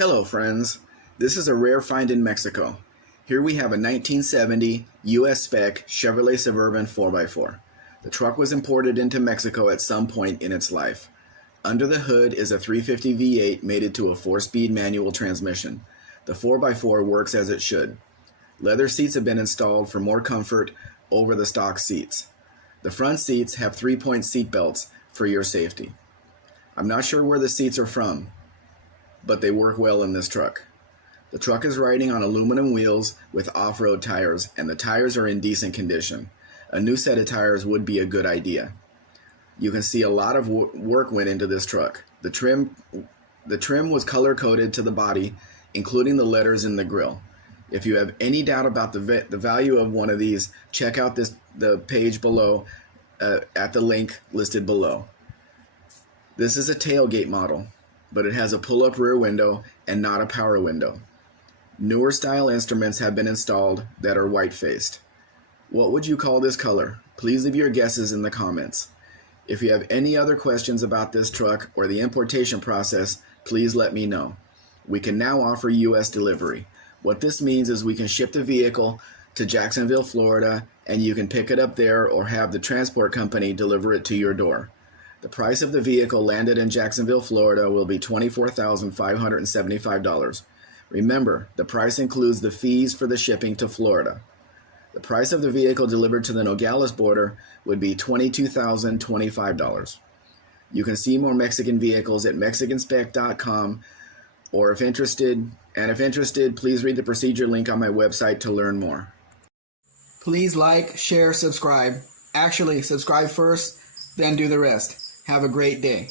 Hello friends, this is a rare find in Mexico. Here we have a 1970 US Spec Chevrolet Suburban 4x4. The truck was imported into Mexico at some point in its life. Under the hood is a 350 V8 mated to a 4-speed manual transmission. The 4x4 works as it should. Leather seats have been installed for more comfort over the stock seats. The front seats have 3-point seat belts for your safety. I'm not sure where the seats are from, but they work well in this truck. The truck is riding on aluminum wheels with off-road tires, and the tires are in decent condition. A new set of tires would be a good idea. You can see a lot of work went into this truck. The trim was color-coded to the body, including the letters in the grille. If you have any doubt about the value of one of these, check out the page below at the link listed below. This is a tailgate model, but it has a pull-up rear window and not a power window. Newer style instruments have been installed that are white-faced. What would you call this color? Please leave your guesses in the comments. If you have any other questions about this truck or the importation process, please let me know. We can now offer US delivery. What this means is we can ship the vehicle to Jacksonville, Florida, and you can pick it up there or have the transport company deliver it to your door. The price of the vehicle landed in Jacksonville, Florida will be $24,575. Remember, the price includes the fees for the shipping to Florida. The price of the vehicle delivered to the Nogales border would be $22,025. You can see more Mexican vehicles at mexicanspec.com, or if interested, please read the procedure link on my website to learn more. Please like, share, subscribe. Actually, subscribe first, then do the rest. Have a great day.